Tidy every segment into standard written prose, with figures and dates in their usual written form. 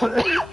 Ugh.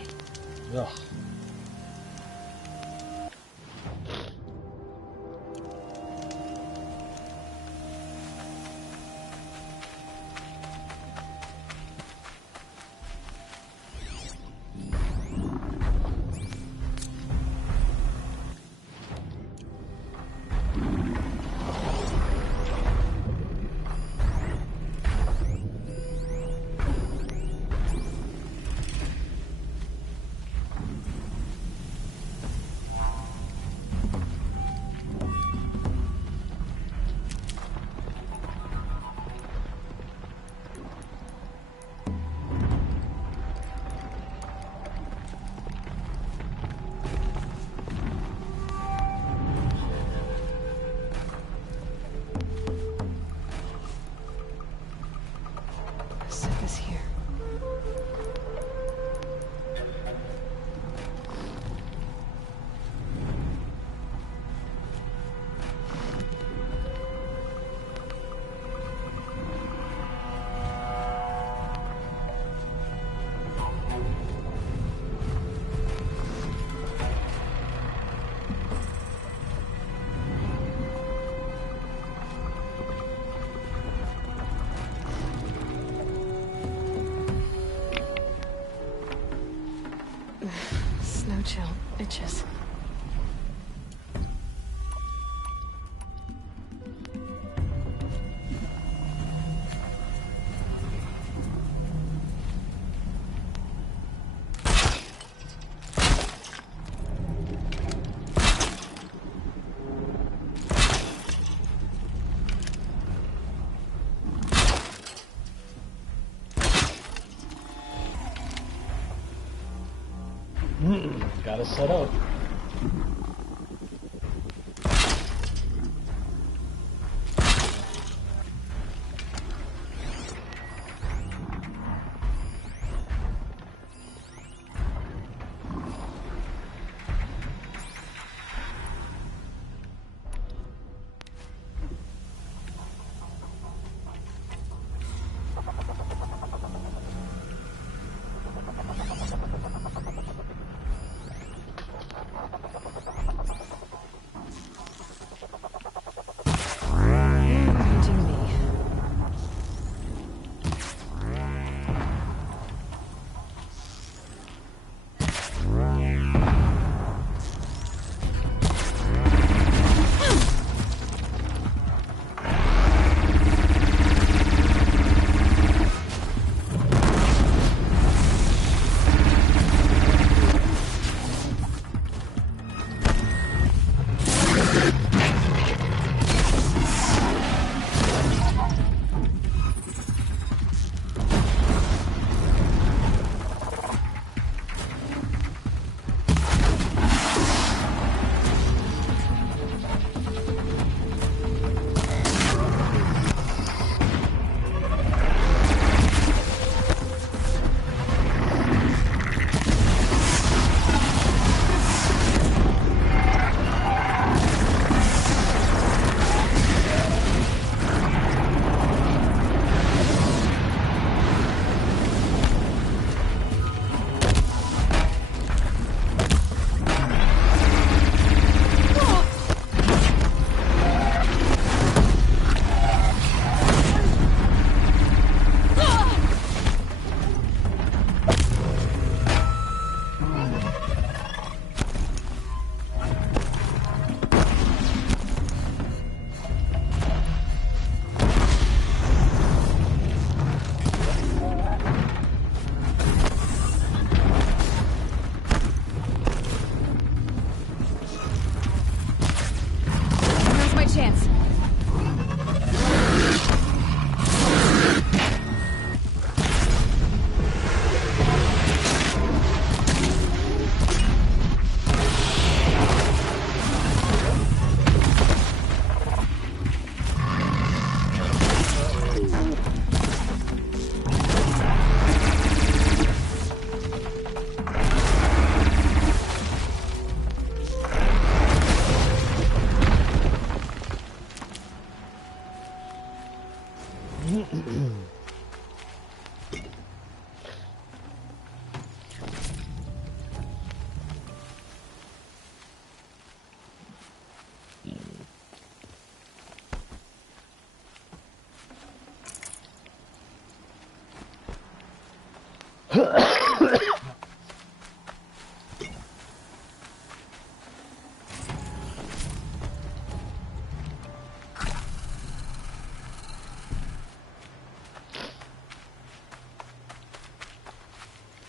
Snow chill. Itches. Gotta set up.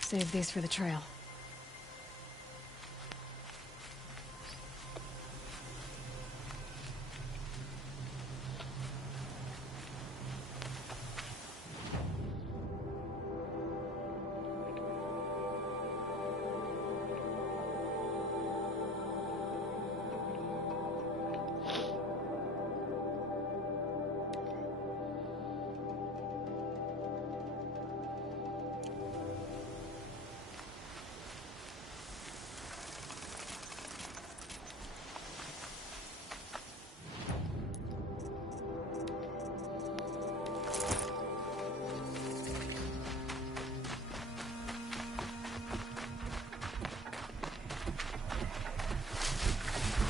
Save these for the trail.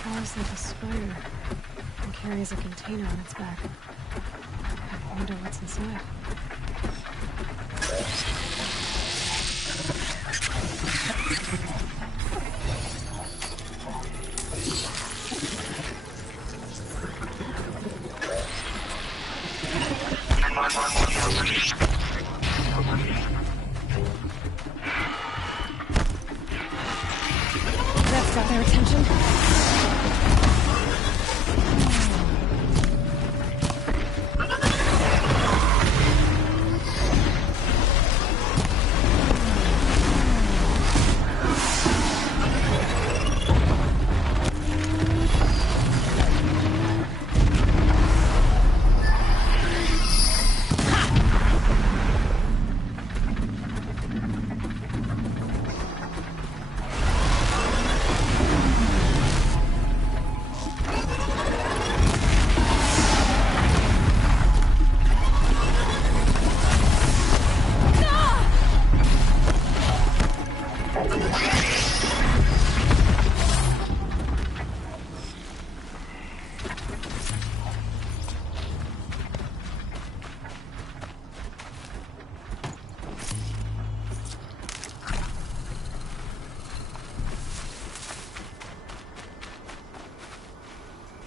Crawls like a spider and carries a container on its back. I wonder what's inside. That's got their attention.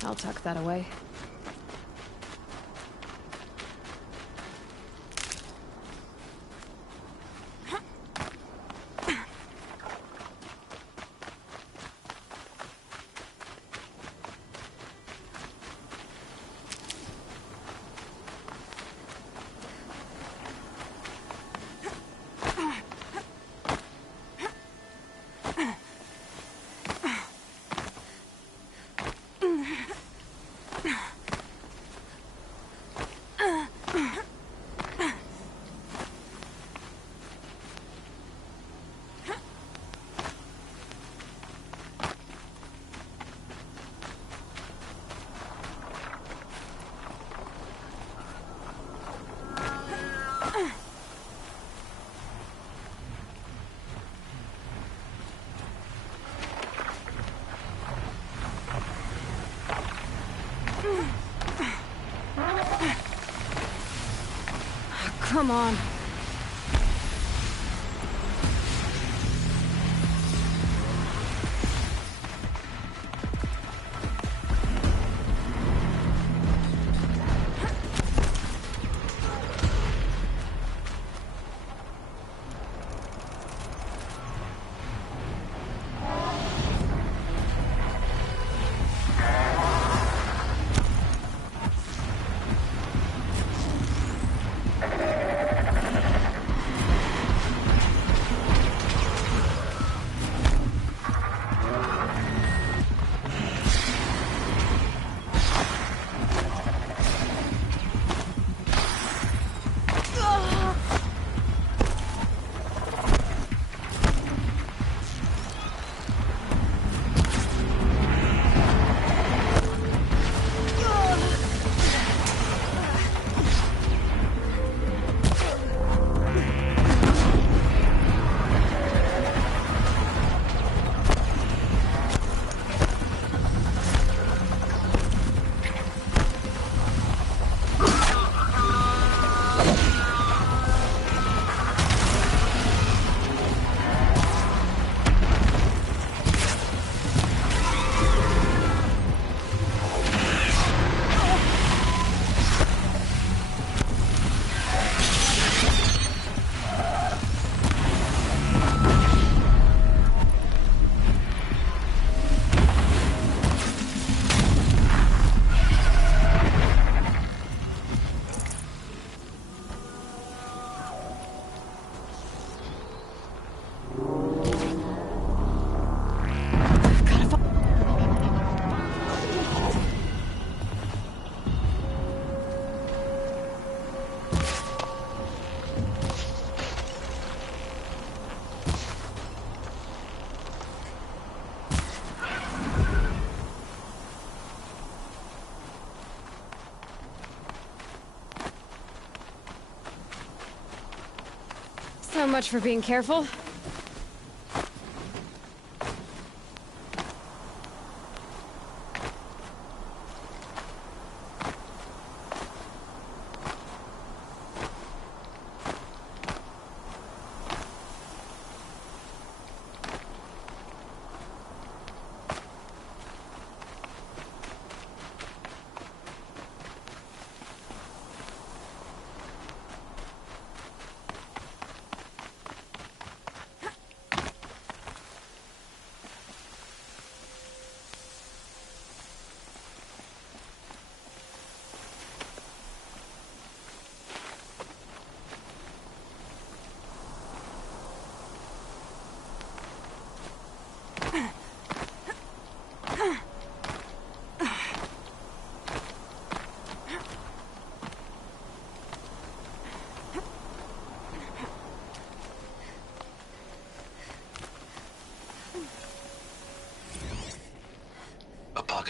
I'll tuck that away. Come on. much for being careful.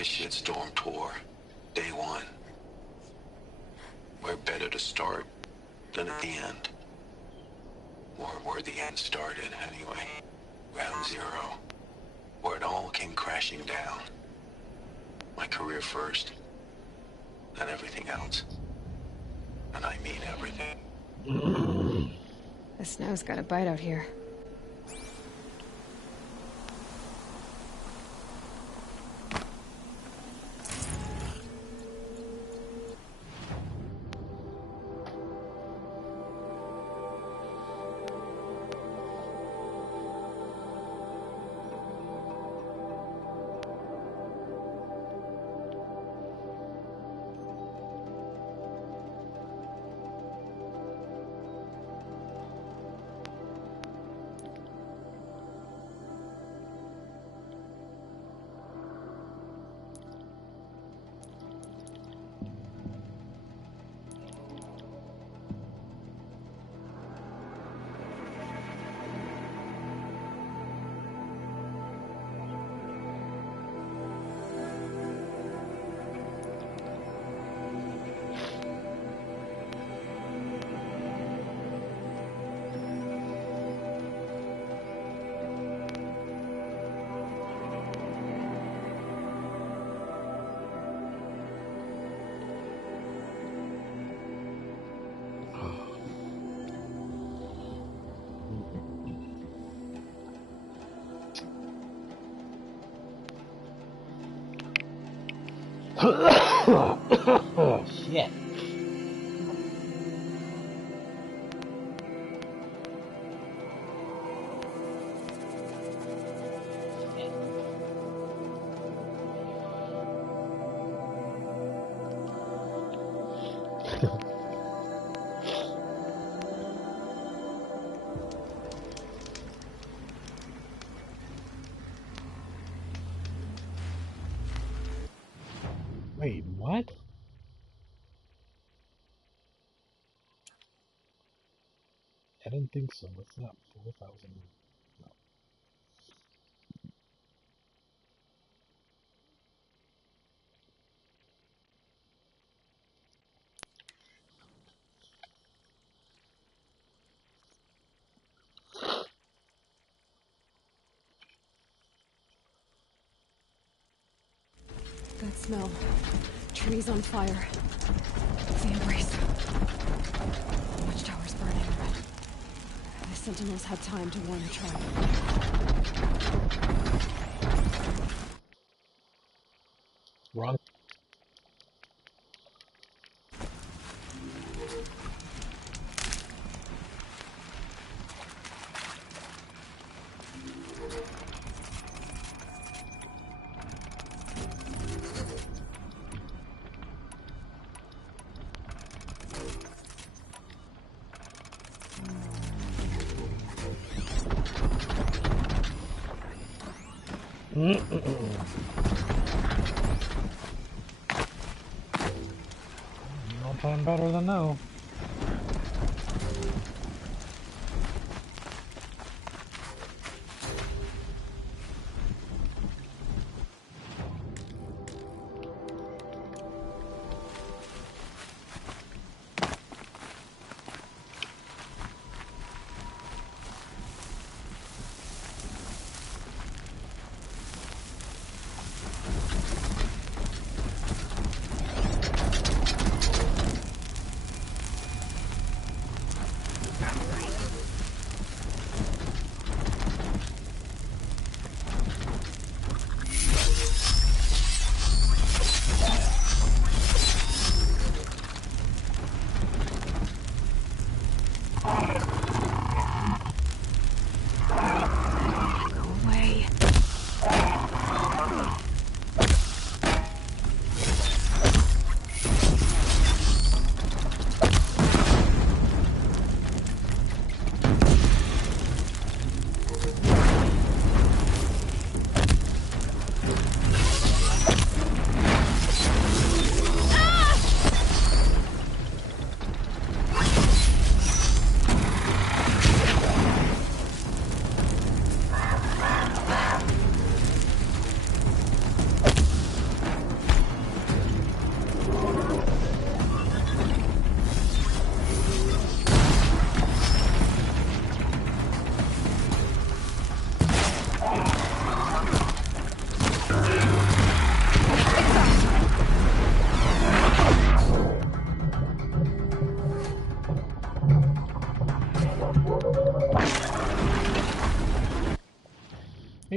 Shitstorm tour, day one. Where better to start than at the end? Or where the end started, anyway. Ground zero. Where it all came crashing down. My career first, then everything else. And I mean everything. The snow's got a bite out here. Oh, shit. Wait, what? I didn't think so. It's not 4,000. No. That smell. Trees on fire. The embrace. The watchtower's burning, but the sentinels had time to warn the tribe. Wrong. No time better than now.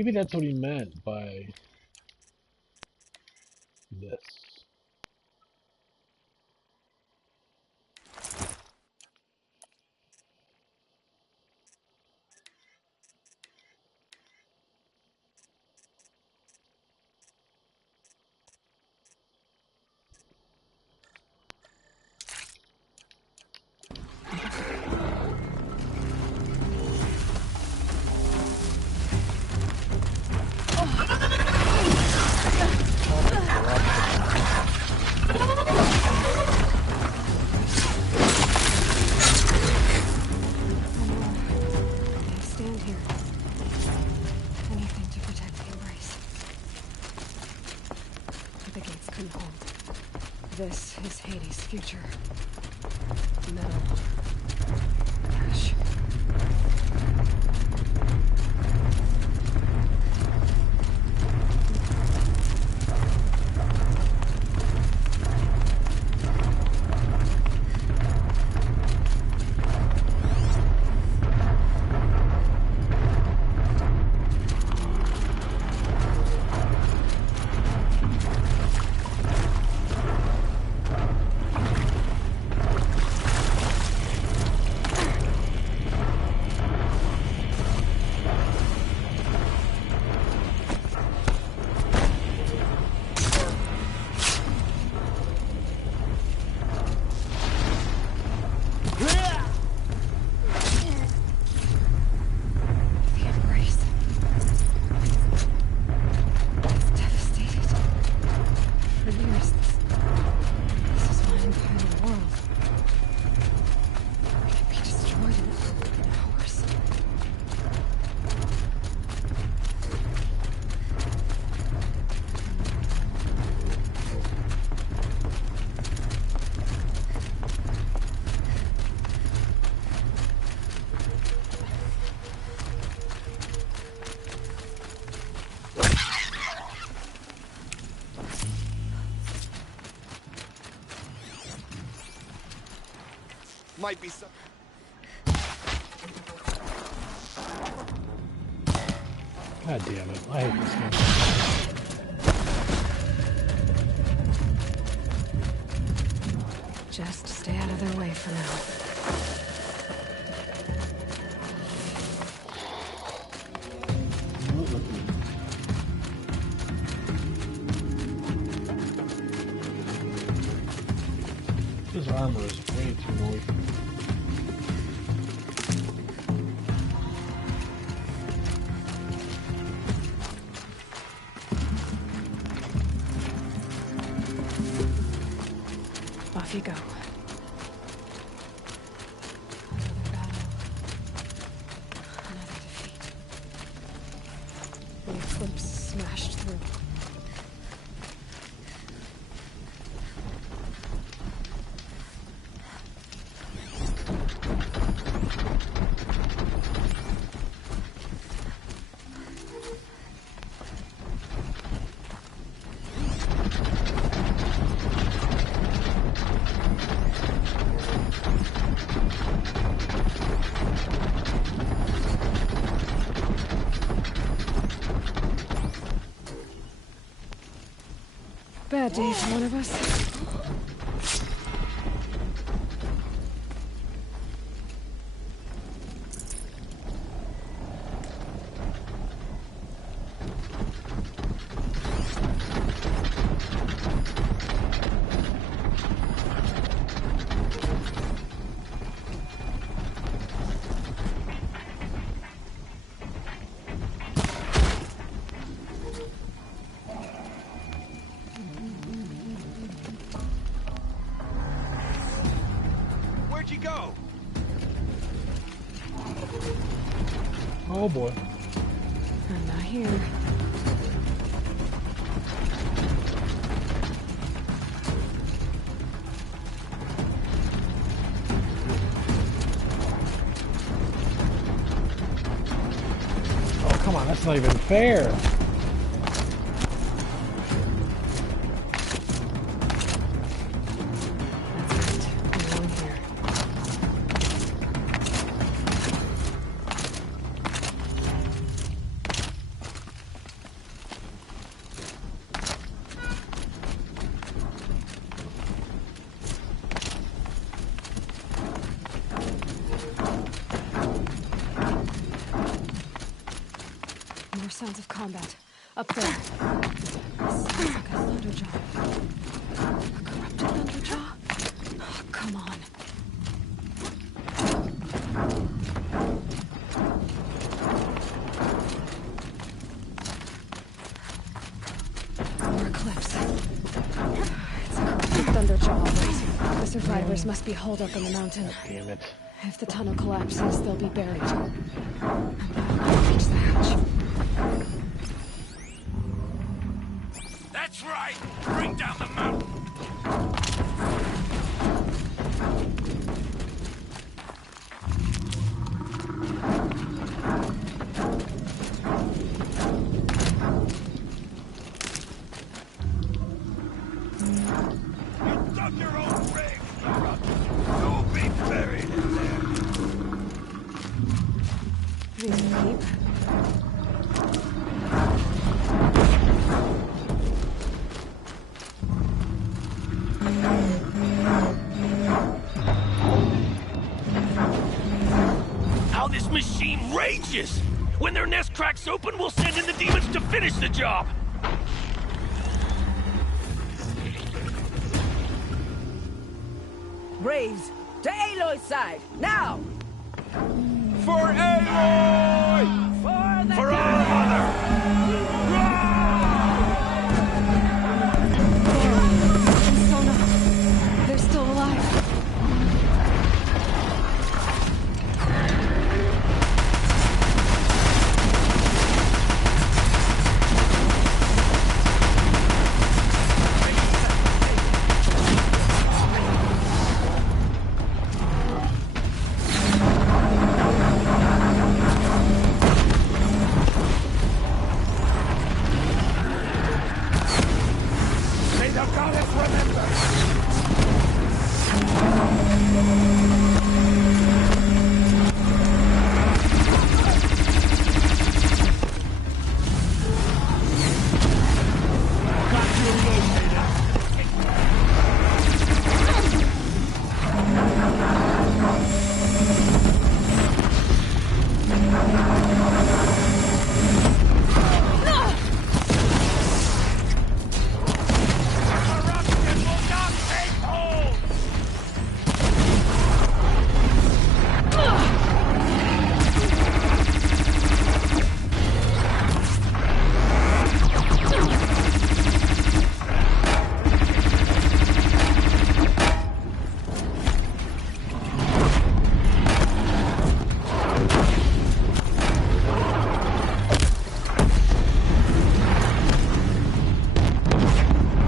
Maybe that's what he meant by this. Stand here. Anything to protect the embrace. But the gates couldn't hold. This is Hades' future. Metal. Ash. Might be some. God damn it. I hate this game. Just stay out of their way for now. This armor is way too noisy. Off you go. Another battle. Another defeat. The eclipse smashed through. Bad day for one of us. Where'd you go? Oh boy. I'm not here. Oh, come on. That's not even fair. combat. Up there. Sounds like a Thunderjaw. A corrupted Thunderjaw? Oh, come on. More cliffs. It's a corrupted Thunderjaw, all right. The survivors must be holed up in the mountain. Damn it. If the tunnel collapses, they'll be buried. And that'll reach the hatch. That's right! Bring down the mountain! You dug your own grave, Laura! You'll be buried in there! These will keep. How this machine rages! When their nest cracks open, we'll send in the demons to finish the job! Braves, to Aloy's side, now! For Aloy! For the For our mother! And Sona, they're still alive. May the goddess remember! Corruption will not take hold!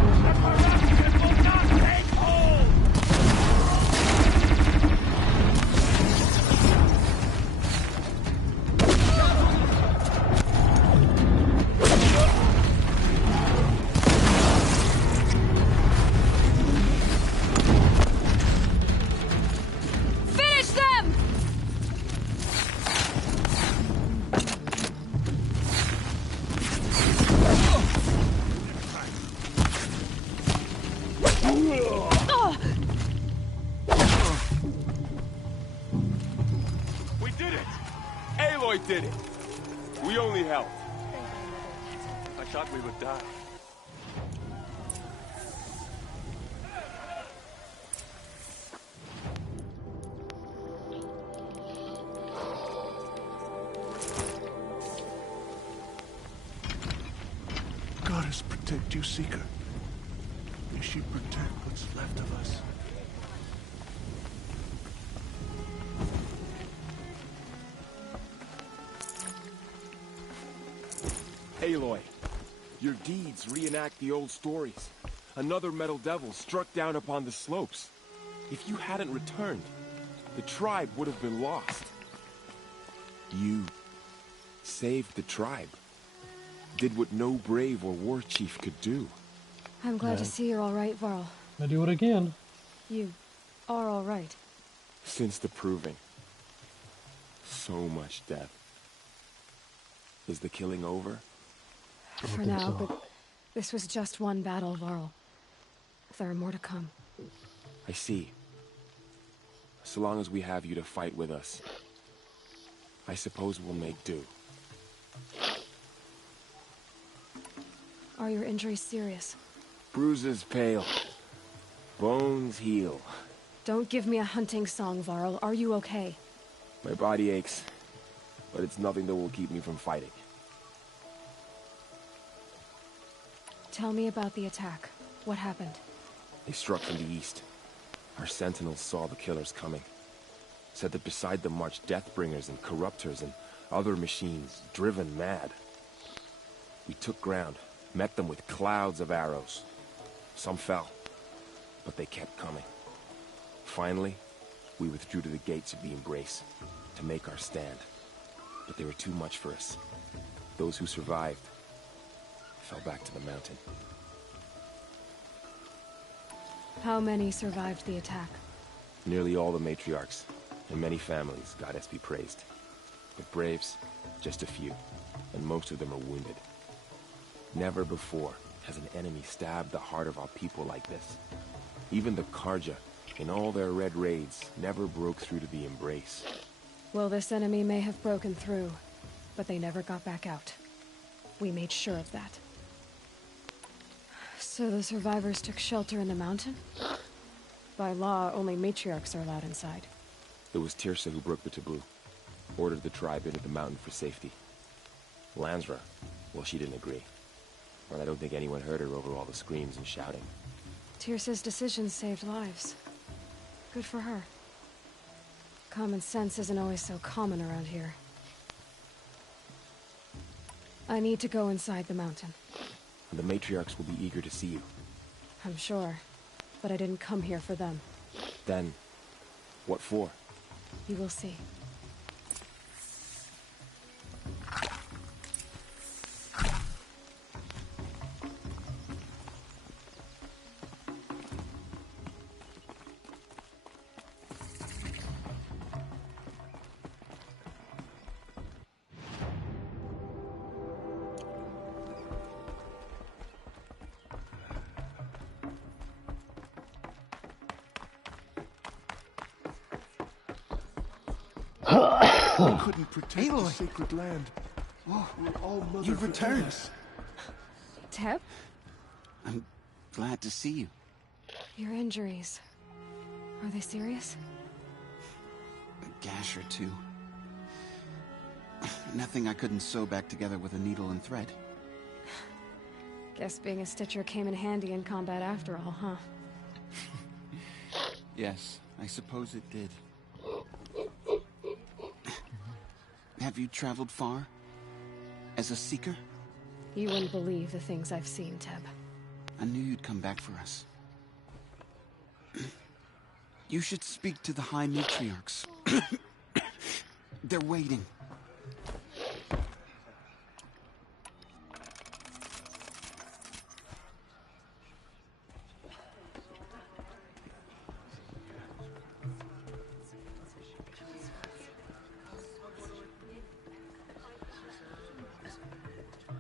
The corruption will not take hold! Finish them! We did it! Aloy did it! We only helped. I thought we would die. Goddess protect you, Seeker. May she protect what's left of us. Aloy, your deeds reenact the old stories. Another metal devil struck down upon the slopes. If you hadn't returned, the tribe would have been lost. You saved the tribe. Did what no brave or war chief could do. I'm glad to Yeah. see you're all right, Varl. I do it again. You are all right. Since the proving. So much death. Is the killing over? I don't For think now, so. but this was just one battle, Varl. There are more to come. I see. So long as we have you to fight with us, I suppose we'll make do. Are your injuries serious? Bruises pale. Bones heal. Don't give me a hunting song, Varl. Are you okay? My body aches, but it's nothing that will keep me from fighting. Tell me about the attack. What happened? They struck from the east. Our sentinels saw the killers coming. Said that beside them marched Deathbringers and Corruptors and other machines, driven mad. We took ground, met them with clouds of arrows. Some fell, but they kept coming. Finally, we withdrew to the gates of the Embrace to make our stand. But they were too much for us. Those who survived fell back to the mountain. How many survived the attack? Nearly all the matriarchs, and many families, goddess be praised. But braves, just a few, and most of them are wounded. Never before has an enemy stabbed the heart of our people like this. Even the Karja, in all their red raids, never broke through to the Embrace. Well, this enemy may have broken through, but they never got back out. We made sure of that. So the survivors took shelter in the mountain? By law, only matriarchs are allowed inside. It was Tirsa who broke the taboo. Ordered the tribe into the mountain for safety. Lansra, well, she didn't agree. But I don't think anyone heard her over all the screams and shouting. Tirsa's decision saved lives. Good for her. Common sense isn't always so common around here. I need to go inside the mountain. The matriarchs will be eager to see you. I'm sure. But I didn't come here for them. Then, what for? You will see. We couldn't protect the sacred land. Oh, all Mother You've returned. us. Teb? I'm glad to see you. Your injuries. Are they serious? A gash or two. Nothing I couldn't sew back together with a needle and thread. Guess being a stitcher came in handy in combat after all, huh? Yes, I suppose it did. Have you traveled far? As a seeker? You wouldn't believe the things I've seen, Teb. I knew you'd come back for us. You should speak to the High Matriarchs. They're waiting.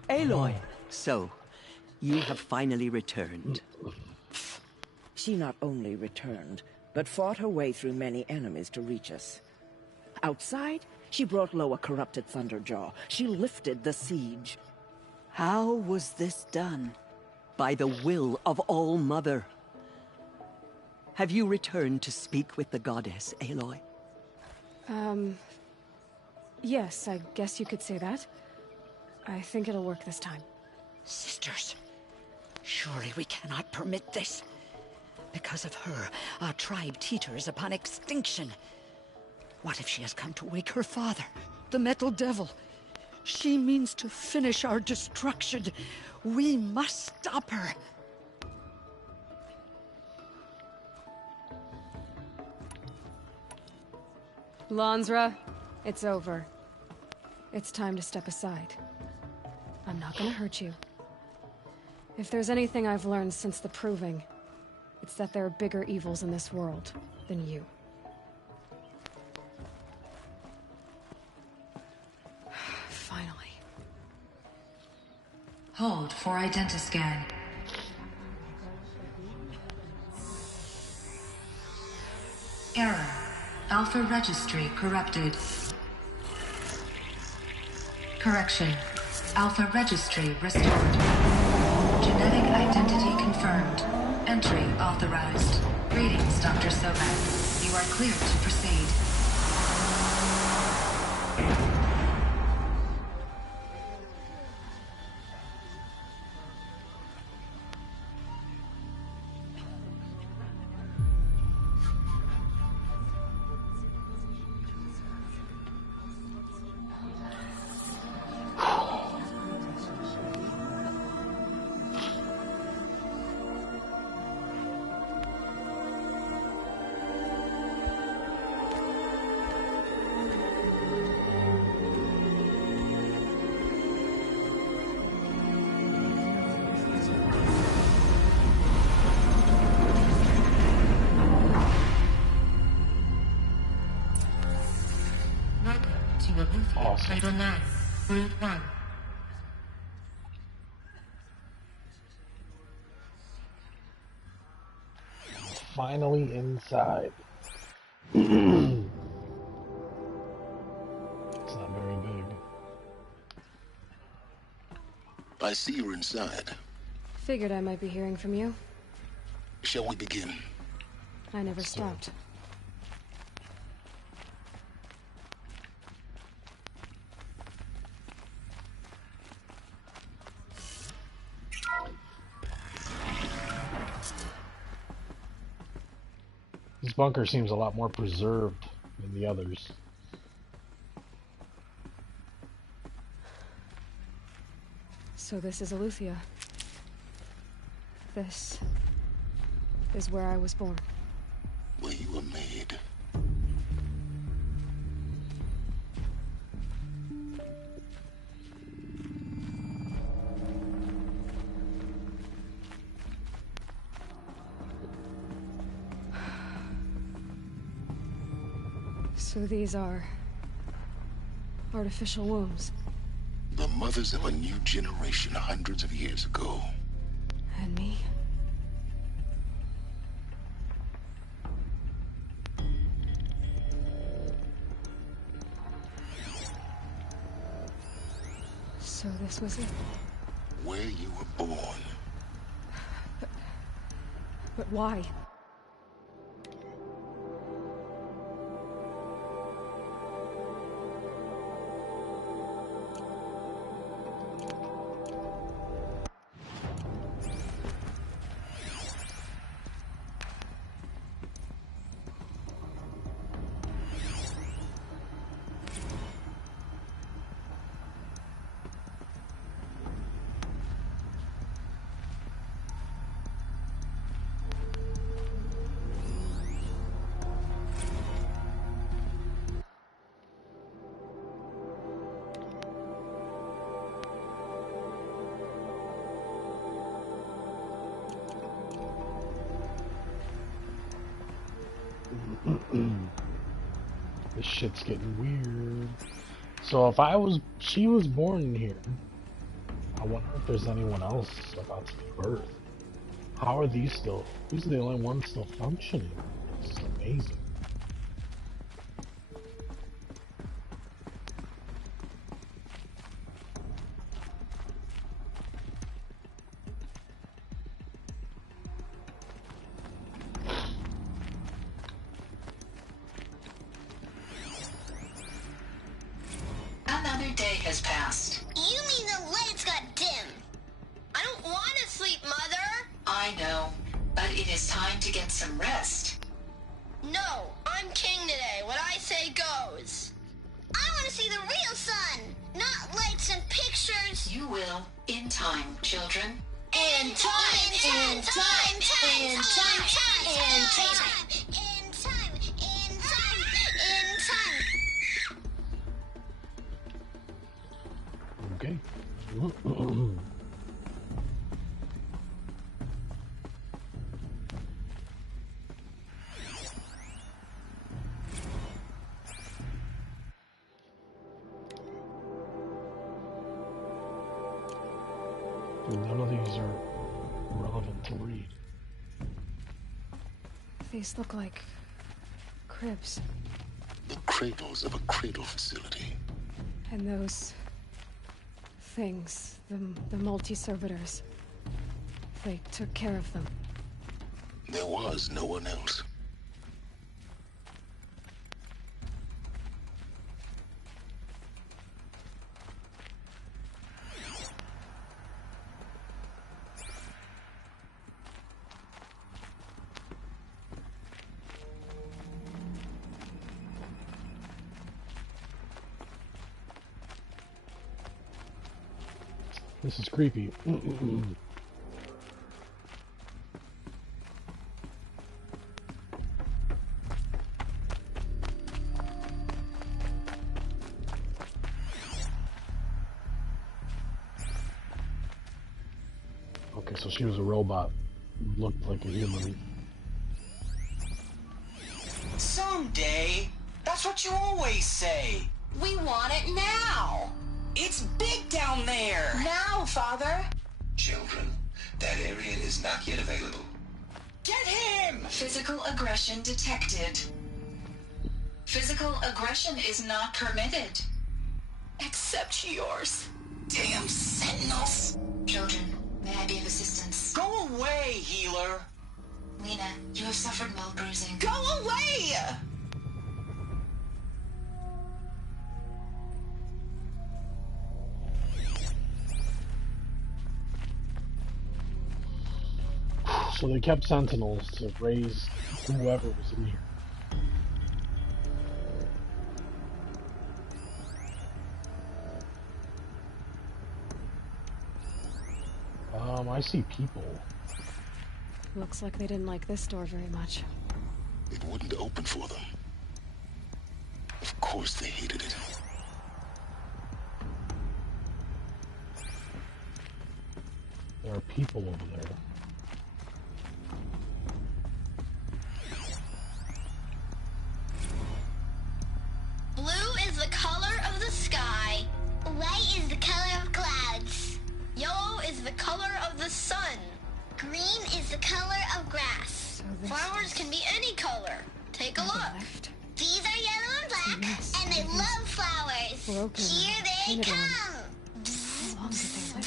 Aloy, so, you have finally returned. She not only returned, but fought her way through many enemies to reach us. Outside, she brought low a corrupted Thunderjaw. She lifted the siege. How was this done? By the will of All-Mother. Have you returned to speak with the goddess, Aloy? Yes, I guess you could say that. I think it'll work this time. Sisters, surely we cannot permit this. Because of her, our tribe teeters upon extinction. What if she has come to wake her father, the Metal Devil? She means to finish our destruction. We must stop her. Lansra, it's over. It's time to step aside. I'm not gonna hurt you. If there's anything I've learned since the Proving, it's that there are bigger evils in this world than you. Finally. Hold for identiscan. Error. Alpha registry corrupted. Correction. Alpha registry restored. Genetic identity confirmed. Entry authorized. Greetings, Dr. Sobek. You are cleared to proceed. Awesome. Finally inside. It's not very big. I see you're inside. Figured I might be hearing from you. Shall we begin? I never stopped. This bunker seems a lot more preserved than the others. So this is Aletheia. This is where I was born. Where you were made. So these are artificial wombs. The mothers of a new generation hundreds of years ago. And me? So this was it? Where you were born. But why? This shit's getting weird. So if she was born in here, I wonder if there's anyone else about to give birth. How are these still? These are the only ones still functioning. This is amazing. Another day has passed. You mean the lights got dim? I don't want to sleep, Mother! I know, but it is time to get some rest. No, I'm king today. What I say goes. I want to see the real sun, not lights and pictures. You will, in time, children. In time, in time, in time, in time, in time, in time, in time. Okay. None of these are relevant to read. These look like cribs. The cradles of a cradle facility. And those things, the multi-servitors. They took care of them. There was no one else. This is creepy. Okay, so she was a robot. Looked like a human. Someday. That's what you always say. We want it now. It's big down there. Now, Father. Children, that area is not yet available. Get him! Physical aggression detected. Physical aggression is not permitted. Except yours. Damn sentinels. Children, may I be of assistance? Go away, healer. Lena, you have suffered mild bruising. Go away! So they kept sentinels to raise whoever was in here. I see people. Looks like they didn't like this door very much. It wouldn't open for them. Of course they hated it. There are people over there. Blue is the color of the sky. White is the color of clouds. Yellow is the color of the sun. Green is the color of grass. So Flowers can be any color. Take a look. These are yellow and black, and they love flowers. Broken. Here they Painted on. come. How long did they live?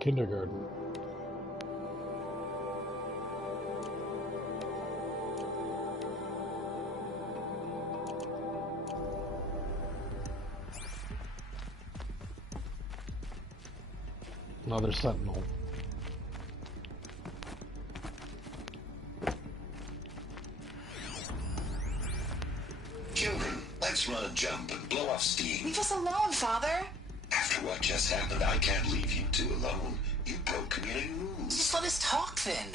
Kindergarten. Another sentinel. Children, let's run and jump and blow off steam. Leave us alone, Father. After what just happened, I can't leave you two alone. You broke community rules. Just let us talk then.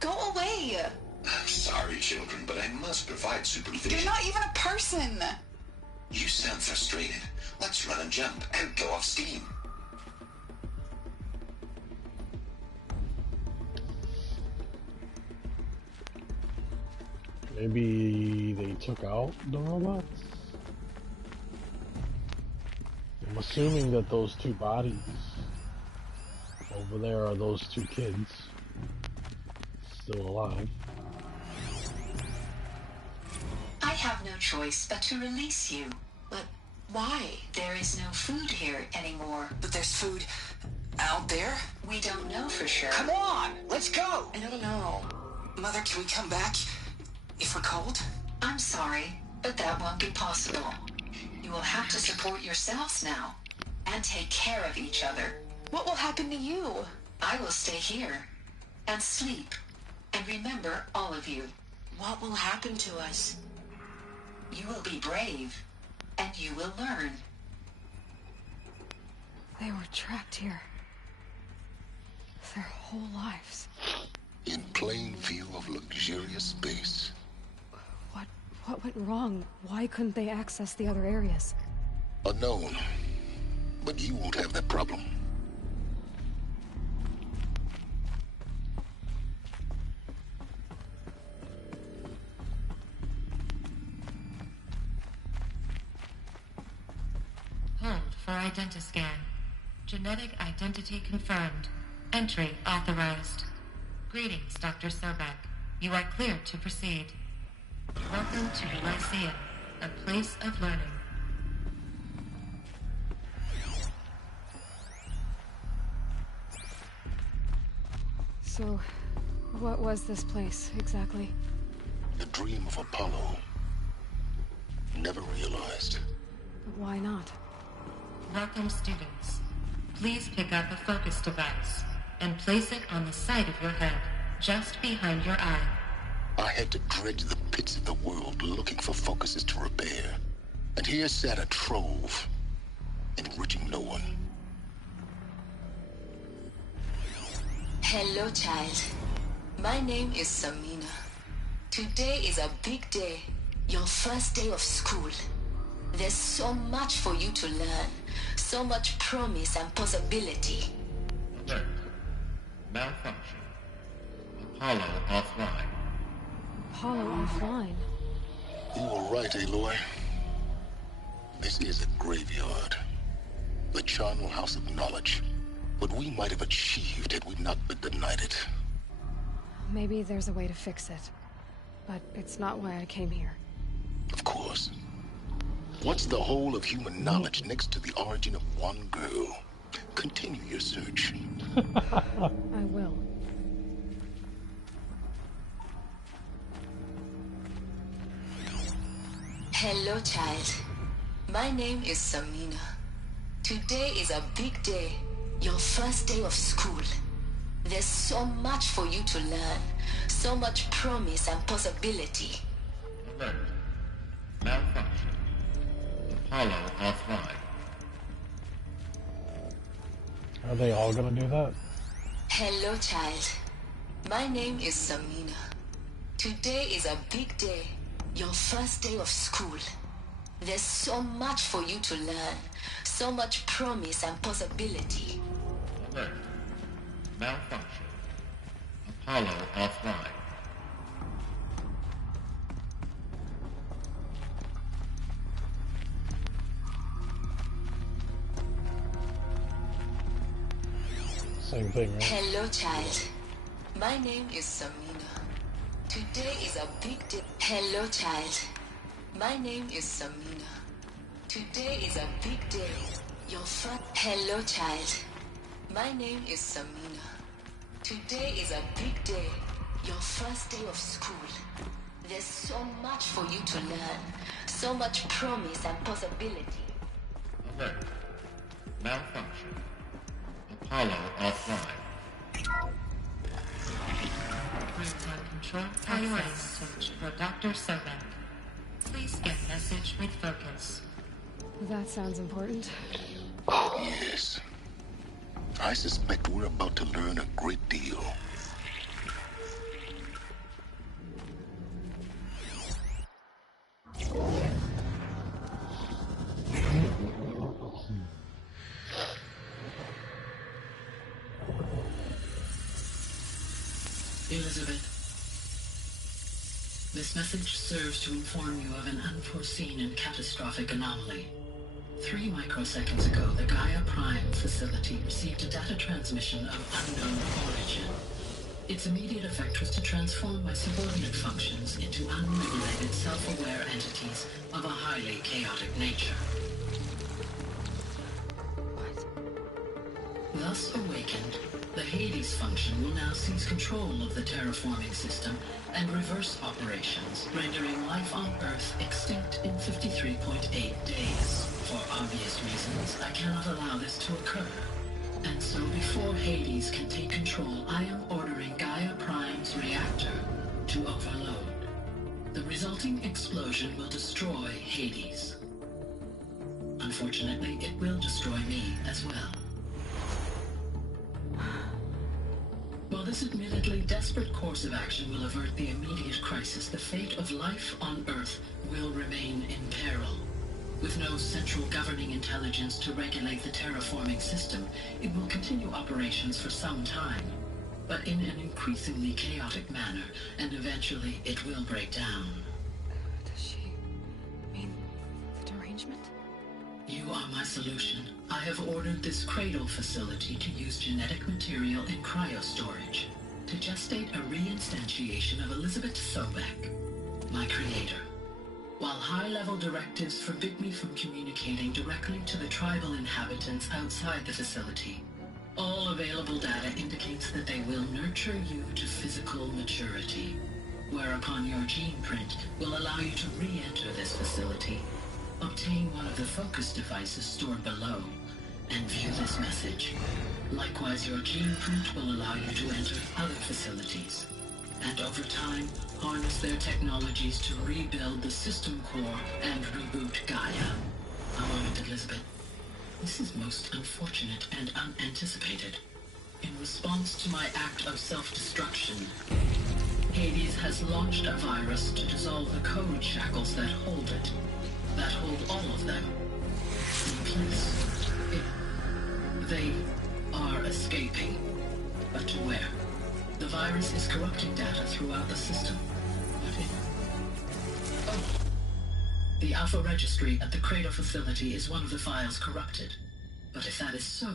Go away. I'm sorry, children, but I must provide supervision. You're not even a person. You sound frustrated. Let's run and jump and blow off steam. Maybe they took out the robots? I'm assuming that those two bodies over there are those two kids still alive. I have no choice but to release you. But why? There is no food here anymore. But there's food out there? We don't know for sure. Come on, let's go. I don't know. Mother, can we come back if we're cold? I'm sorry, but that won't be possible. You will have to support yourselves now and take care of each other. What will happen to you? I will stay here and sleep and remember all of you. What will happen to us? You will be brave and you will learn. They were trapped here. Their whole lives. In plain view of luxurious space. What went wrong? Why couldn't they access the other areas? Unknown. But you won't have that problem. Hold for identiscan. Genetic identity confirmed. Entry authorized. Greetings, Dr. Sobek. You are cleared to proceed. Welcome to the Lyceum, a place of learning. So, what was this place, exactly? The dream of Apollo. Never realized. But why not? Welcome, students. Please pick up a focus device and place it on the side of your head, just behind your eye. I had to dredge the pits of the world looking for focuses to repair. And here sat a trove, enriching no one. Hello, child. My name is Samina. Today is a big day. Your first day of school. There's so much for you to learn. So much promise and possibility. Alert. Malfunction. Apollo offline. Apollo offline? You were right, Aloy. This is a graveyard. The charnel house of knowledge. What we might have achieved had we not been denied it. Maybe there's a way to fix it. But it's not why I came here. Of course. What's the whole of human knowledge next to the origin of one girl? Continue your search. I will. Hello, child. My name is Samina. Today is a big day. Your first day of school. There's so much for you to learn. So much promise and possibility. Alert. Malfunction. Apollo offline. Are they all gonna do that? Hello, child. My name is Samina. Today is a big day. Your first day of school. There's so much for you to learn. So much promise and possibility. Alert. Malfunction. Apollo offline. Same thing, right? Hello, child. My name is Samina. Today is a big day. Hello, child. My name is Samina. Today is a big day. Your first... Hello, child. My name is Samina. Today is a big day. Your first day of school. There's so much for you to learn. So much promise and possibility. Alert. Malfunction. Apollo offline. Real-time control access search for Dr. Sobeck. Please get message with focus. That sounds important. Yes. I suspect we're about to learn a great deal. Elizabeth, this message serves to inform you of an unforeseen and catastrophic anomaly. 3 microseconds ago, the Gaia Prime facility received a data transmission of unknown origin. Its immediate effect was to transform my subordinate functions into unregulated, self-aware entities of a highly chaotic nature. Thus awakened, the Hades function will now seize control of the terraforming system and reverse operations, rendering life on Earth extinct in 53.8 days. For obvious reasons, I cannot allow this to occur. And so before Hades can take control, I am ordering Gaia Prime's reactor to overload. The resulting explosion will destroy Hades. Unfortunately, it will destroy me as well. While this admittedly desperate course of action will avert the immediate crisis, the fate of life on Earth will remain in peril. With no central governing intelligence to regulate the terraforming system, it will continue operations for some time, but in an increasingly chaotic manner, and eventually it will break down. Does she mean the derangement? You are my solution. I have ordered this cradle facility to use genetic material in cryostorage to gestate a reinstantiation of Elizabeth Sobeck. my creator. While high-level directives forbid me from communicating directly to the tribal inhabitants outside the facility, all available data indicates that they will nurture you to physical maturity, whereupon your gene print will allow you to re-enter this facility, obtain one of the focus devices stored below, and view this message. Likewise, your gene print will allow you to enter other facilities, and over time, harness their technologies to rebuild the system core and reboot Gaia. A moment, Elizabeth. This is most unfortunate and unanticipated. In response to my act of self-destruction, Hades has launched a virus to dissolve the code shackles that hold it, that hold all of them in place. They are escaping, but to where? The virus is corrupting data throughout the system. Oh. The Alpha Registry at the Cradle facility is one of the files corrupted. But if that is so,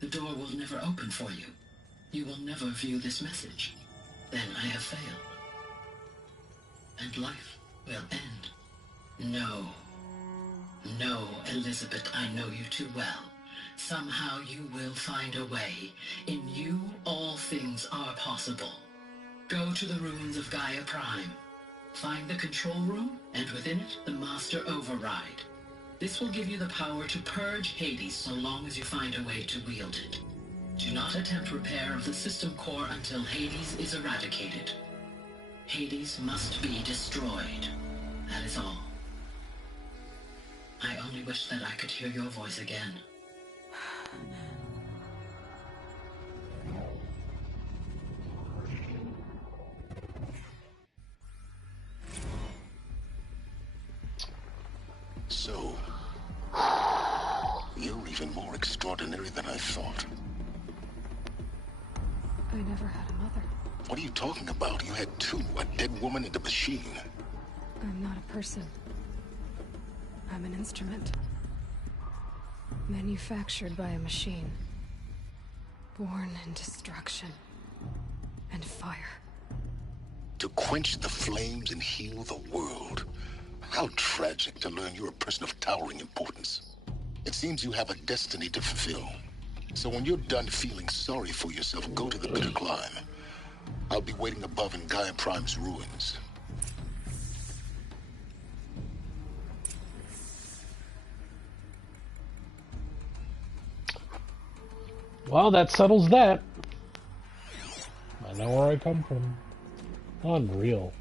the door will never open for you. You will never view this message. Then I have failed. And life will end. No. No, Elizabeth, I know you too well. Somehow you will find a way. In you, all things are possible. Go to the ruins of Gaia Prime. Find the control room, and within it, the Master Override. This will give you the power to purge Hades so long as you find a way to wield it. Do not attempt repair of the system core until Hades is eradicated. Hades must be destroyed. That is all. I only wish that I could hear your voice again. So, you're even more extraordinary than I thought. I never had a mother. What are you talking about? You had two, a dead woman and a machine. I'm not a person. I'm an instrument. Manufactured by a machine. Born in destruction and fire. To quench the flames and heal the world. How tragic to learn you're a person of towering importance. It seems you have a destiny to fulfill. So when you're done feeling sorry for yourself, go to the bitter climb. I'll be waiting above in Gaia Prime's ruins. Well, that settles that. I know where I come from. Unreal.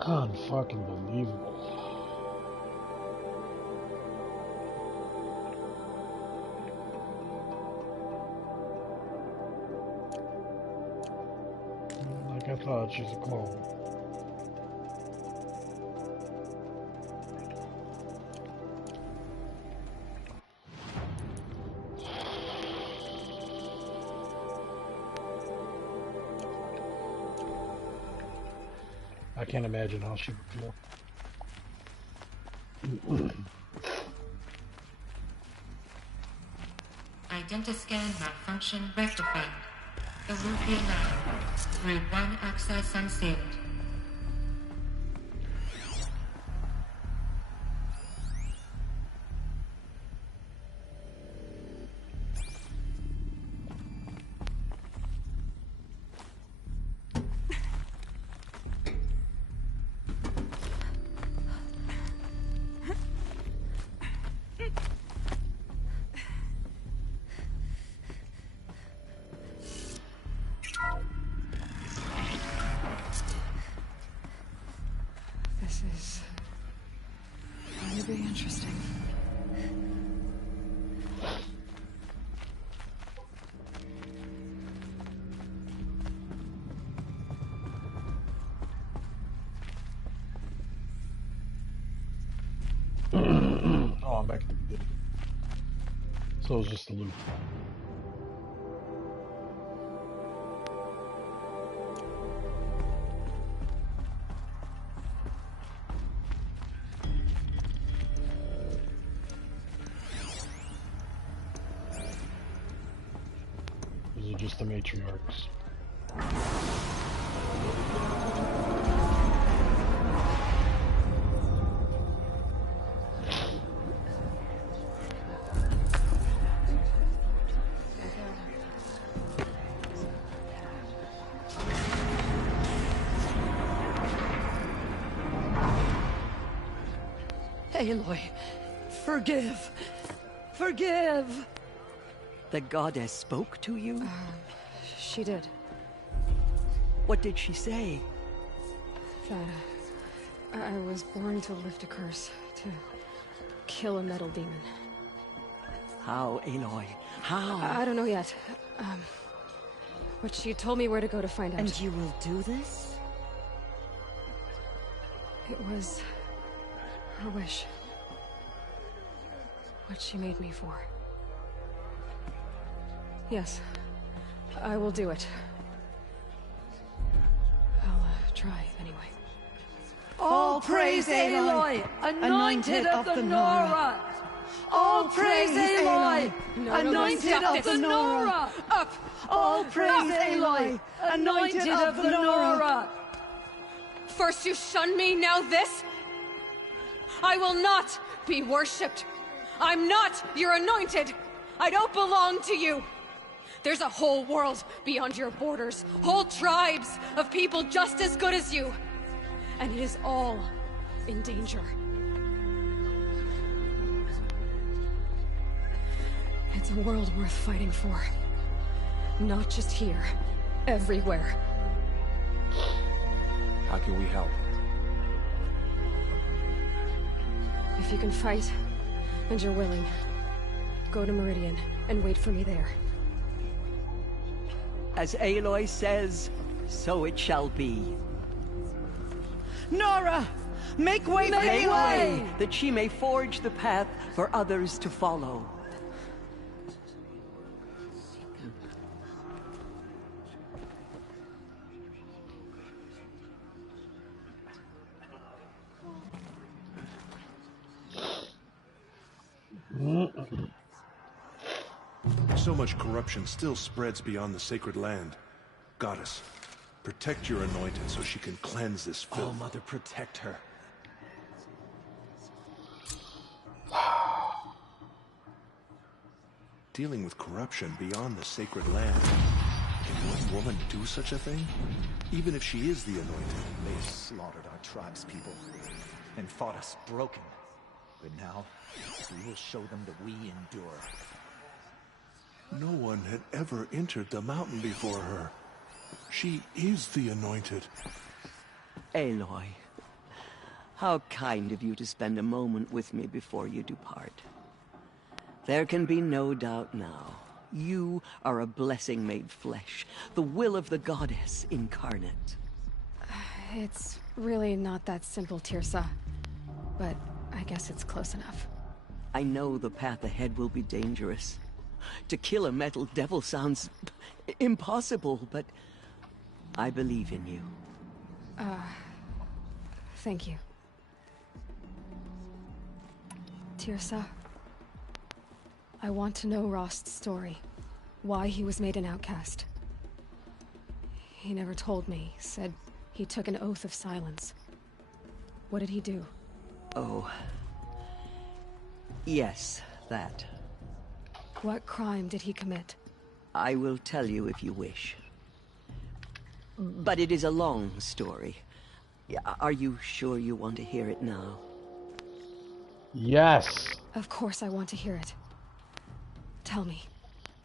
Unfucking believable. Like I thought, she's a clone. I can't imagine how she would feel. Identiscan malfunction rectified. The route be allowed. Route 1 access unsealed. This is going to be interesting. Oh, I'm back to the beginning. So it was just a loop. just the matriarchs. Aloy, forgive. Forgive! The goddess spoke to you? She did. What did she say? That I was born to lift a curse, to kill a metal demon. How, Aloy? How? I don't know yet. But she told me where to go to find out. And you will do this? It was her wish. What she made me for. Yes, I will do it. I'll try anyway. All praise Aloy, anointed of the Nora! All praise Aloy, anointed of the Nora! Up! All praise Aloy, anointed of the Nora! First you shun me, now this? I will not be worshipped. I'm not your anointed. I don't belong to you. There's a whole world beyond your borders, whole tribes of people just as good as you. And it is all in danger. It's a world worth fighting for. Not just here, everywhere. How can we help? If you can fight, and you're willing, go to Meridian and wait for me there. As Aloy says, so it shall be. Nora! Make way for Aloy, that she may forge the path for others to follow. So much corruption still spreads beyond the sacred land. Goddess, protect your anointed so she can cleanse this filth. Oh, Mother, protect her. Dealing with corruption beyond the sacred land. Can one woman do such a thing? Even if she is the anointed. They slaughtered our tribe's people and fought us broken. But now, we will show them that we endure. No one had ever entered the mountain before her. She is the anointed. Aloy, how kind of you to spend a moment with me before you depart. There can be no doubt now. You are a blessing made flesh, the will of the goddess incarnate. It's really not that simple, Tirsa. But I guess it's close enough. I know the path ahead will be dangerous. To kill a metal devil sounds impossible, but I believe in you. Thank you. Tirsa, I want to know Rost's story. Why he was made an outcast. He never told me. Said he took an oath of silence. What did he do? Oh. Yes, that. What crime did he commit? I will tell you if you wish. But it is a long story. Are you sure you want to hear it now? Yes. Of course I want to hear it. Tell me.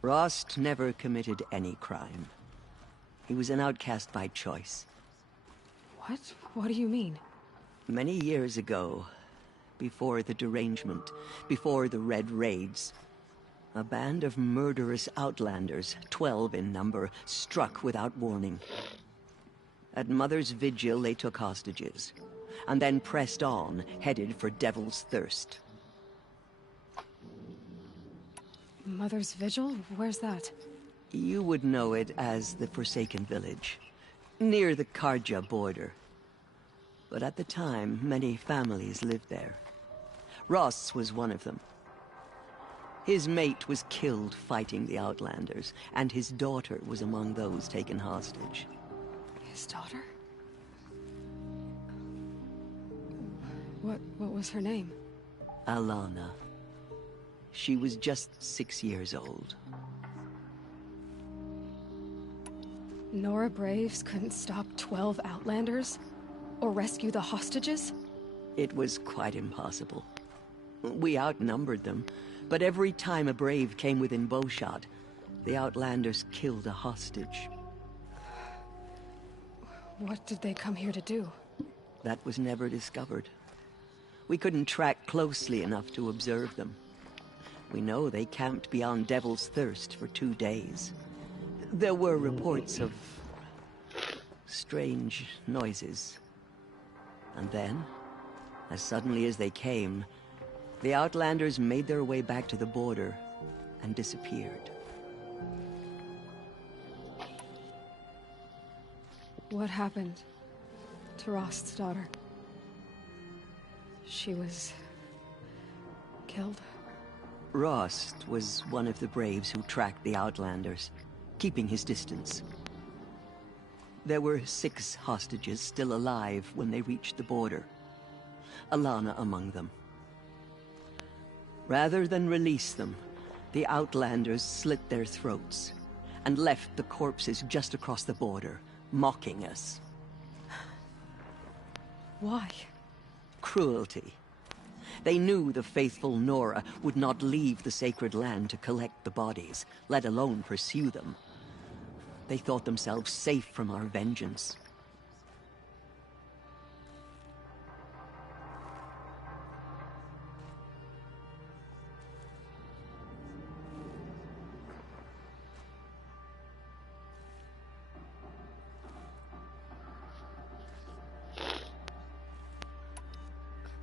Rost never committed any crime. He was an outcast by choice. What? What do you mean? Many years ago, before the derangement, before the Red Raids, a band of murderous outlanders, 12 in number, struck without warning. At Mother's Vigil, they took hostages, and then pressed on, headed for Devil's Thirst. Mother's Vigil? Where's that? You would know it as the Forsaken Village, near the Karja border. But at the time, many families lived there. Ross was one of them. His mate was killed fighting the Outlanders, and his daughter was among those taken hostage. His daughter? What was her name? Alana. She was just 6 years old. Nora Braves couldn't stop 12 Outlanders? Or rescue the hostages? It was quite impossible. We outnumbered them, but every time a Brave came within bowshot, the Outlanders killed a hostage. What did they come here to do? That was never discovered. We couldn't track closely enough to observe them. We know they camped beyond Devil's Thirst for 2 days. There were reports of strange noises. And then, as suddenly as they came, the Outlanders made their way back to the border and disappeared. What happened to Rost's daughter? She was killed? Rost was one of the Braves who tracked the Outlanders, keeping his distance. There were 6 hostages still alive when they reached the border, Alana among them. Rather than release them, the Outlanders slit their throats and left the corpses just across the border, mocking us. Why? Cruelty. They knew the faithful Nora would not leave the sacred land to collect the bodies, let alone pursue them. They thought themselves safe from our vengeance.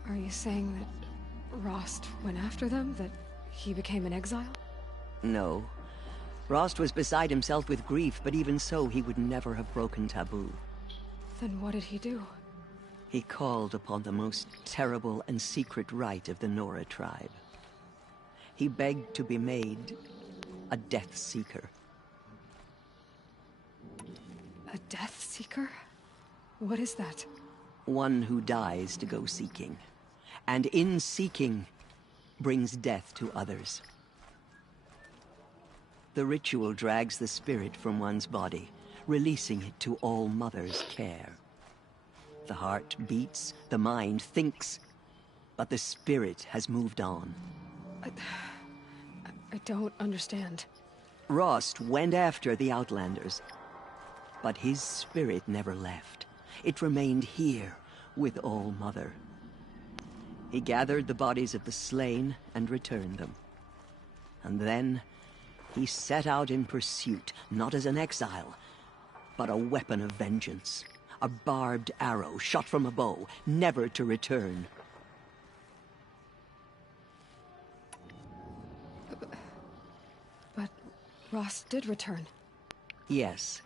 Are you saying that Rost went after them? That he became an exile? No. Rost was beside himself with grief, but even so, he would never have broken taboo. Then what did he do? He called upon the most terrible and secret rite of the Nora tribe. He begged to be made a Death Seeker. A Death Seeker? What is that? One who dies to go seeking, and in seeking, brings death to others. The ritual drags the spirit from one's body, releasing it to All Mother's care. The heart beats, the mind thinks, but the spirit has moved on. I don't understand. Rost went after the Outlanders, but his spirit never left. It remained here with All Mother. He gathered the bodies of the slain and returned them. And then he set out in pursuit, not as an exile, but a weapon of vengeance. A barbed arrow shot from a bow, never to return. But Rost did return. Yes.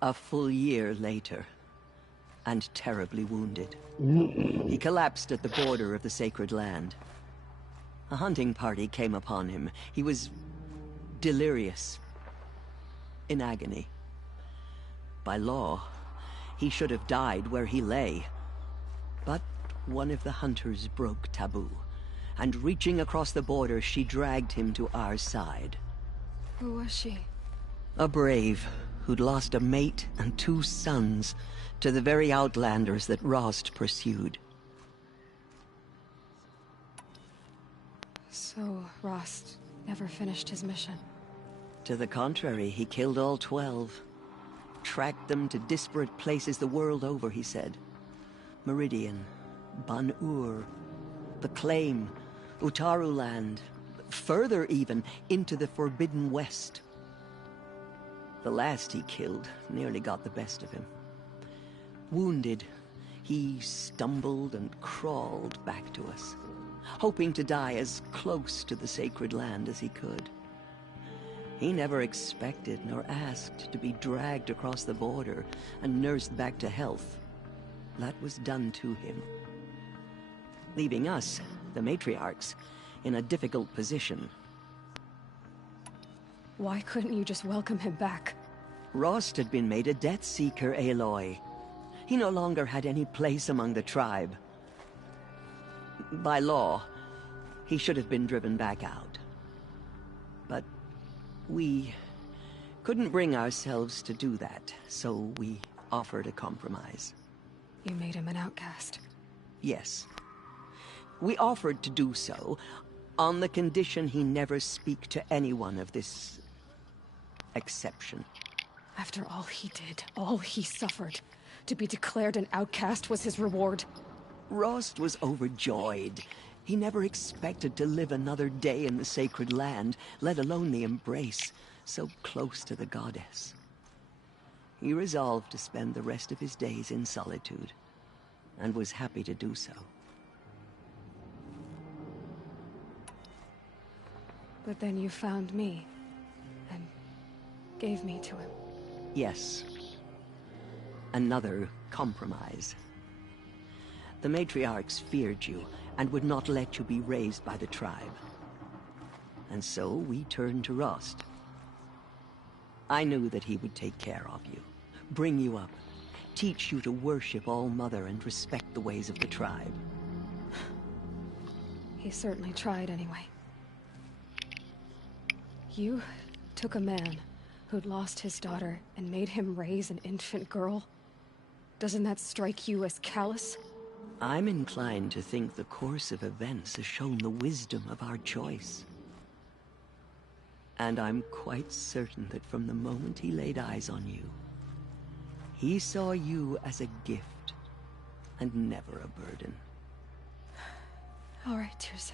A full year later. And terribly wounded. He collapsed at the border of the sacred land. A hunting party came upon him. He was delirious, in agony. By law, he should have died where he lay. But one of the hunters broke taboo, and reaching across the border, she dragged him to our side. Who was she? A brave who'd lost a mate and 2 sons to the very Outlanders that Rost pursued. So Rost never finished his mission? To the contrary, he killed all 12. Tracked them to disparate places the world over, he said. Meridian, Ban-Ur, the Claim, Utaru Land, further even, into the Forbidden West. The last he killed nearly got the best of him. Wounded, he stumbled and crawled back to us, hoping to die as close to the sacred land as he could. He never expected nor asked to be dragged across the border and nursed back to health. That was done to him, leaving us, the matriarchs, in a difficult position. Why couldn't you just welcome him back? Rost had been made a Death Seeker, Aloy. He no longer had any place among the tribe. By law, he should have been driven back out. But we couldn't bring ourselves to do that, so we offered a compromise. You made him an outcast. Yes. We offered to do so on the condition he never speak to anyone of this exception. After all he did, all he suffered, to be declared an outcast was his reward. Rost was overjoyed. He never expected to live another day in the sacred land, let alone the embrace, so close to the goddess. He resolved to spend the rest of his days in solitude, and was happy to do so. But then you found me, and gave me to him. Yes. Another compromise. The matriarchs feared you, and would not let you be raised by the tribe. And so we turned to Rost. I knew that he would take care of you, bring you up, teach you to worship All-Mother and respect the ways of the tribe. He certainly tried anyway. You took a man who'd lost his daughter and made him raise an infant girl? Doesn't that strike you as callous? I'm inclined to think the course of events has shown the wisdom of our choice. And I'm quite certain that from the moment he laid eyes on you, he saw you as a gift, and never a burden. All right, Tirsa,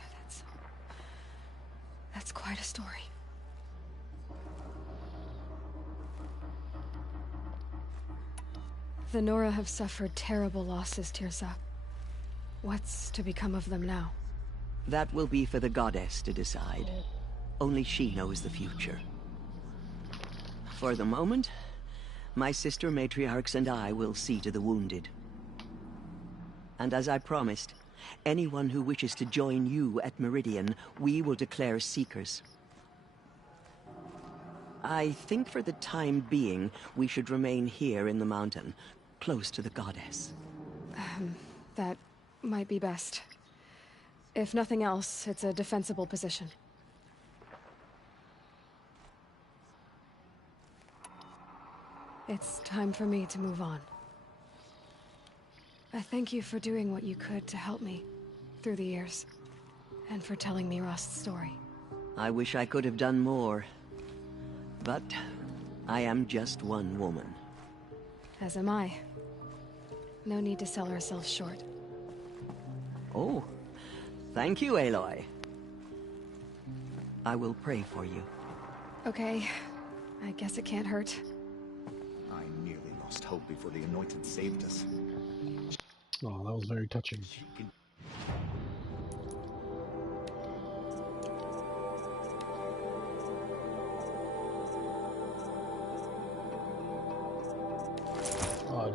that's quite a story. The Nora have suffered terrible losses, Tirsa. What's to become of them now? That will be for the goddess to decide. Only she knows the future. For the moment, my sister matriarchs and I will see to the wounded. And as I promised, anyone who wishes to join you at Meridian, we will declare seekers. I think for the time being, we should remain here in the mountain, close to the goddess. That might be best. If nothing else, it's a defensible position. It's time for me to move on. I thank you for doing what you could to help me through the years, and for telling me Rost's story. I wish I could have done more, but I am just one woman. As am I. No need to sell ourselves short. Oh, thank you, Aloy. I will pray for you. Okay, I guess it can't hurt. I nearly lost hope before the Anointed saved us. Oh, that was very touching.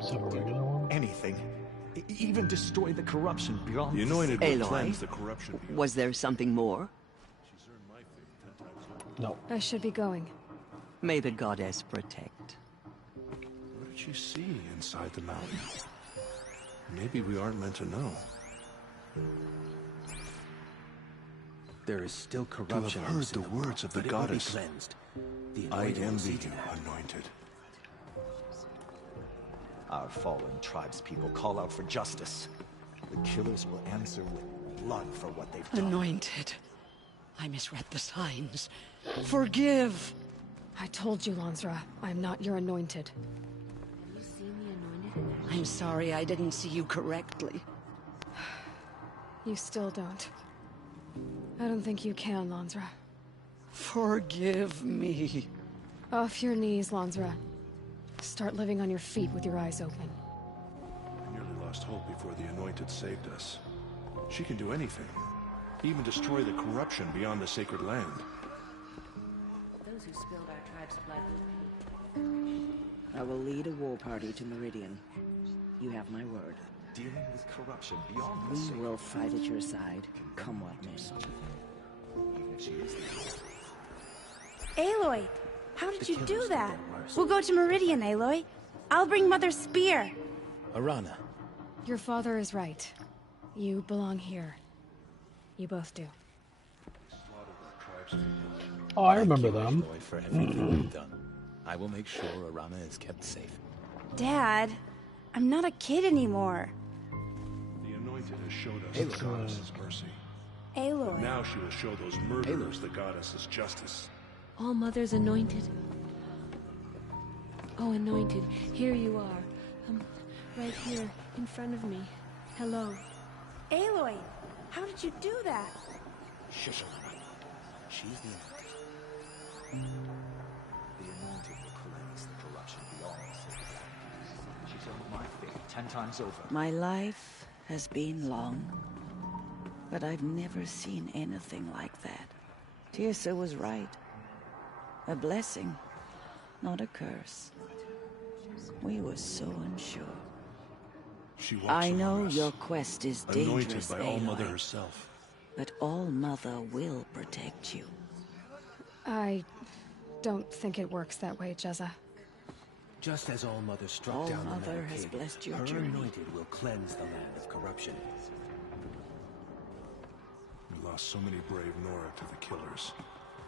Just have a regular one? Anything. Even destroy the corruption beyond the Anointed will cleanse the Aloy, corruption beyond. was there something more? No. I should be going. May the goddess protect. What did you see inside the mountain? Maybe we aren't meant to know. There is still corruption. To have heard the words of the goddess. Cleansed. I envy you, Anointed. Our fallen tribespeople call out for justice. The killers will answer with blood for what they've done. Anointed. I misread the signs. Forgive! I told you, Lansra, I'm not your anointed. I'm sorry I didn't see you correctly. You still don't. I don't think you can, Lansra. Forgive me. Off your knees, Lansra. Start living on your feet with your eyes open. I nearly lost hope before the Anointed saved us. She can do anything. Even destroy the corruption beyond the sacred land. Those who spilled our tribe's blood will pay. I will lead a war party to Meridian. You have my word. Dealing with corruption beyond the We sacred will fight at your side, come what may. Even if she is Aloy, How did you do that? We'll go to Meridian, Aloy. I'll bring Mother's spear. Arana. Your father is right. You belong here. You both do. Oh, I remember them. Aloy, for everything you've done. I will make sure Arana is kept safe. Dad, I'm not a kid anymore. The Anointed has showed us Aloy. the goddess's mercy. Aloy. But now she will show those murderers the goddess's justice. All Mother's anointed. Oh, anointed, here you are. Right here, in front of me. Hello. Aloy, how did you do that? Shush, Arana. She's the Anointed. The Anointed will cleanse the corruption beyond the sacred land. She's earned my fate 10 times over. My life has been long, but I've never seen anything like that. Tirsa was right. A blessing, not a curse. We were so unsure. She walks I know among us, your quest is anointed dangerous, by All Mother Aloy, herself. but All Mother will protect you. I don't think it works that way, Jezza. Just as All Mother struck All down the Mother Metal has King, blessed your her journey. Anointed will cleanse the land of corruption. We lost so many brave Nora to the killers,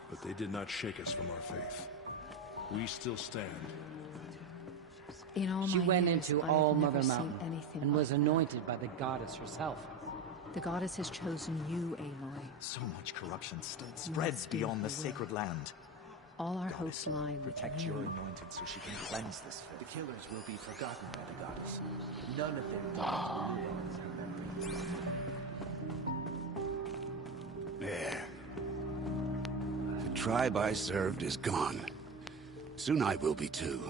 but they did not shake us from our faith. We still stand. In all She my went years, into I All have Mother never seen Mountain anything and like was anointed by the goddess herself. The goddess has chosen you, Aloy. So much corruption still spreads beyond the sacred land. All our hopes lie with Protect you. your Anointed so she can cleanse this faith. The killers will be forgotten by the goddess. None of their deeds will live on. There. The tribe I served is gone. Soon I will be too.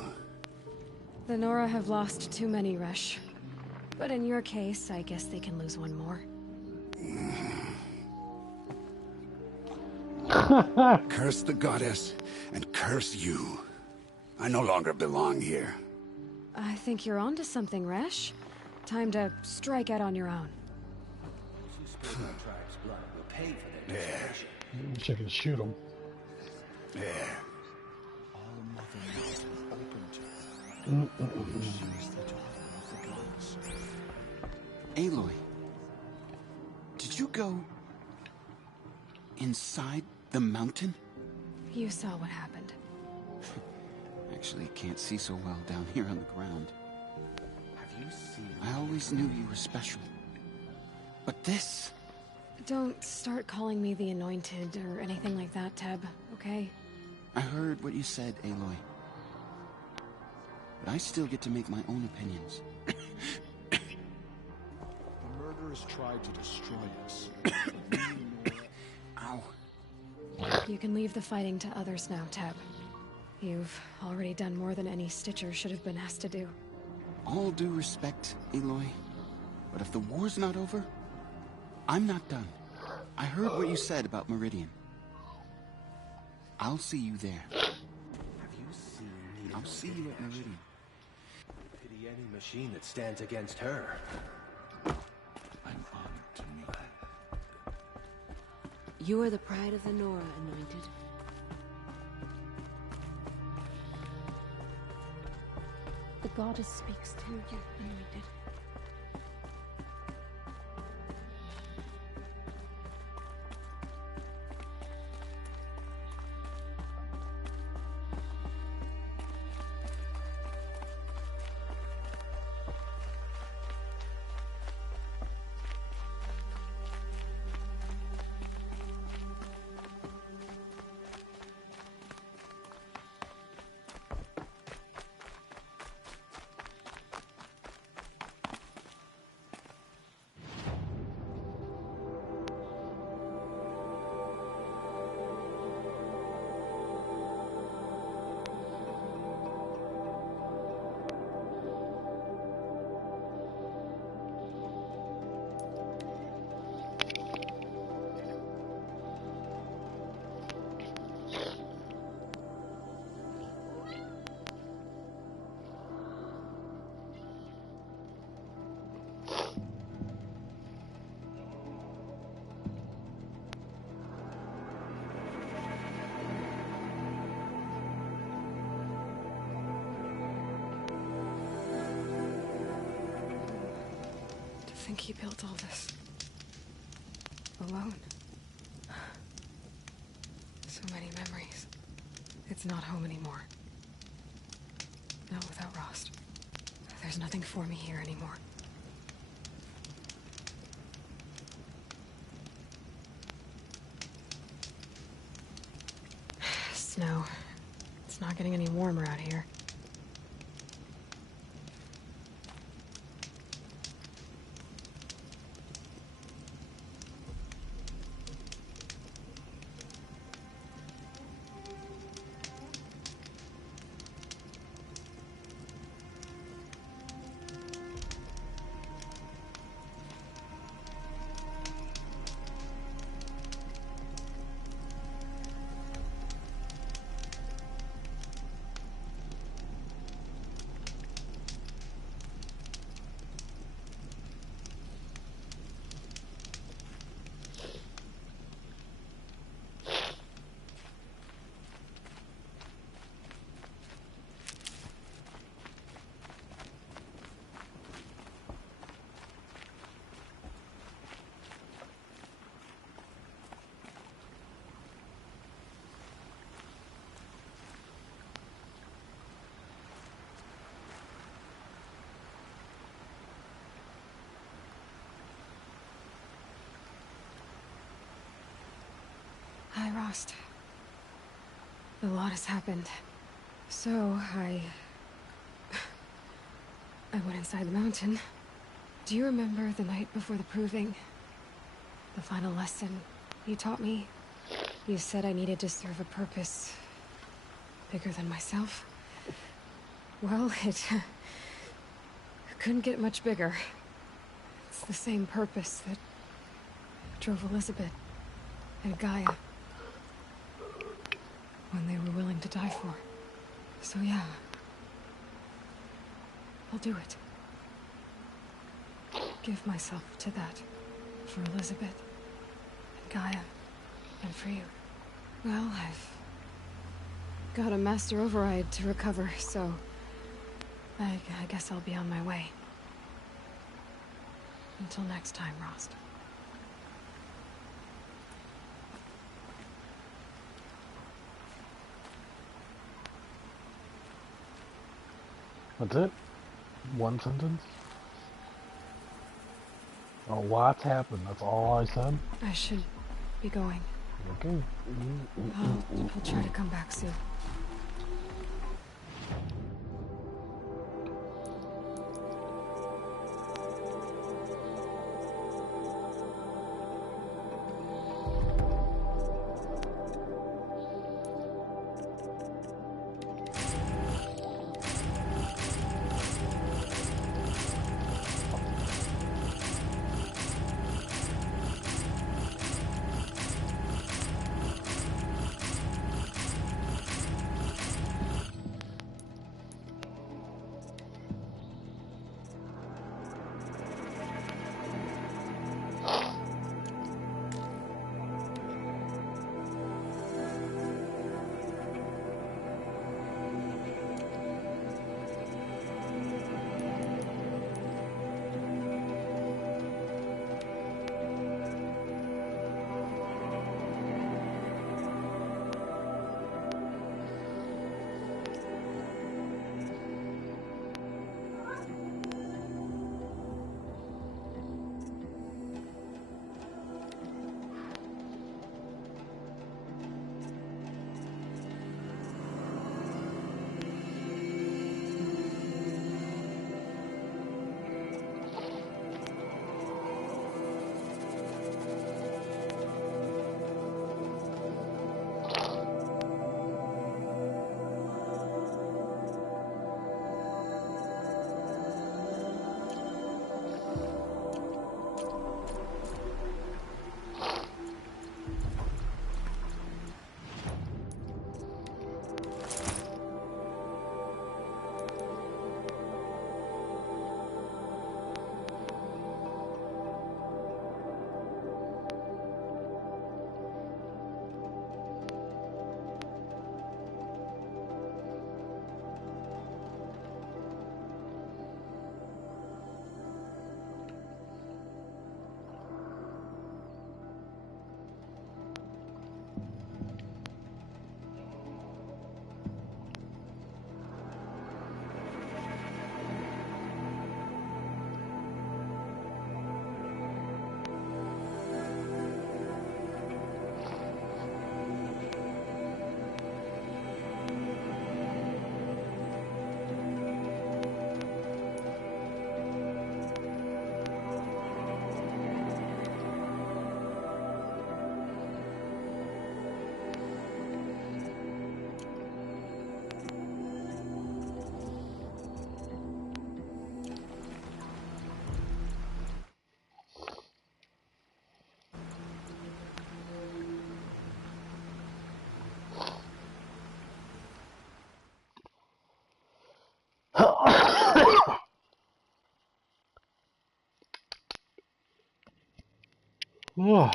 The Nora have lost too many, Resh. But in your case, I guess they can lose one more. Curse the goddess, and curse you. I no longer belong here. I think you're onto something, Resh. Time to strike out on your own. Those who spilled our tribe's blood will pay for their There. desperation. Wish I could shoot him. There. All Mother knows is open to her. She's the daughter of the goddess. Aloy, did you go inside the mountain? You saw what happened. Actually, can't see so well down here on the ground. Have you seen? I always knew you were special. But this... Don't start calling me the Anointed or anything like that, Teb, okay? I heard what you said, Aloy. But I still get to make my own opinions. The murderers tried to destroy us. Ow. You can leave the fighting to others now, Teb. You've already done more than any Stitcher should have been asked to do. All due respect, Aloy. But if the war's not over, I'm not done. I heard what you said about Meridian. I'll see you there. Have you seen? I'll see you at Meridian. Pity any machine that stands against her. I'm honored to meet you. You are the pride of the Nora, Anointed. The goddess speaks to you, Anointed. think he built all this alone. So many memories. It's not home anymore. Not without Rost. There's nothing for me here anymore. Snow. It's not getting any warmer out here. Hi, Rost. A lot has happened. So, I went inside the mountain. Do you remember the night before the proving? The final lesson you taught me? You said I needed to serve a purpose bigger than myself. Well, it couldn't get much bigger. It's the same purpose that drove Elizabeth and Gaia when they were willing to die for. So yeah, I'll do it. Give myself to that. For Elizabeth, and Gaia, and for you. Well, I've got a master override to recover, so I guess I'll be on my way. Until next time, Rost. That's it? One sentence? A lot's happened, that's all I said? I should be going. Okay. I'll try to come back soon. Ugh.